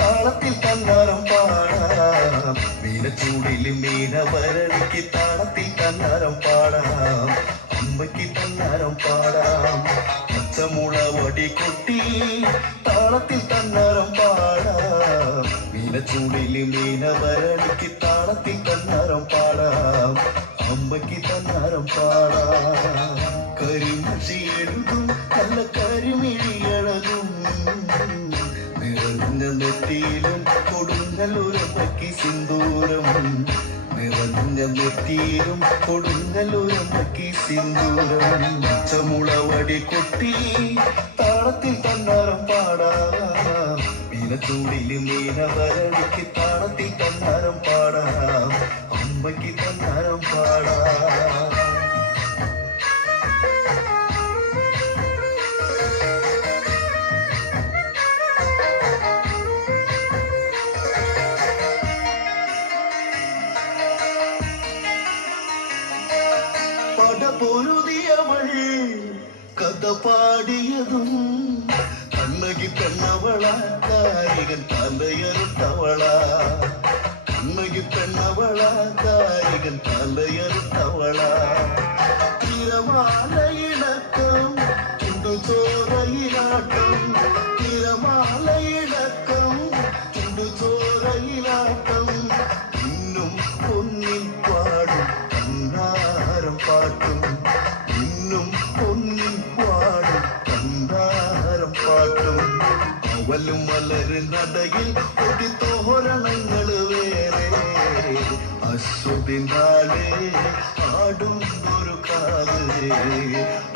താളത്തിൽ തന്നാരം പാടാം. മീനച്ചൂടിലും മീനവരണിക്ക് താളത്തിൽ തന്നാരം പാടാം. അമ്മയ്ക്ക് തന്നാരം പാടാം. പച്ചമുള വടി കൊട്ടി താളത്തിൽ തന്നാരം പാടാം. മീനച്ചൂടിലും മീനവരണിക്ക് താളത്തിൽ നെറ്റിയിലും കൊടുങ്ങലൂരമ്മയ്ക്ക് സിന്ദൂരം. നിറഞ്ഞ നെറ്റിയിലും കൊടുങ്ങലൂരമ്മയ്ക്ക് സിന്ദൂരം. ചമുളവടി കൊട്ടി താളത്തിൽ തന്നാരം പാടാ. മീനത്തൂടിലും മീനവരടിക്ക് താളത്തിൽ பொழுதியவள் கத பாடியதும் கண்ணகி பெண்ணவளா தாரிகன் தந்தையறுத்தவளா கண்ணகி பெண்ணவளா தாரிகன் தந்தையறுத்தவளா திரமான இணக்கம் துண்டு தோற இலாட்டம் இணக்கம் துண்டு தோற മലര് നടയിൽ ഒരു തോരണങ്ങൾ വേറെ. അശ്വതിനാളെ ആടും ഒരു കാവ്.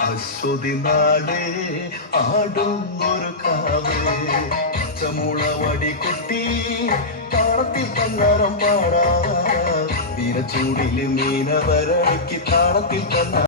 അശ്വതിനാളെ ആടും ഒരു കാവ്. വടി കുട്ടി താളത്തിൽ പന്നാരം പാടാ. വീരച്ചൂടിൽ മീനവരണിക്ക് താളത്തിൽ തന്നെ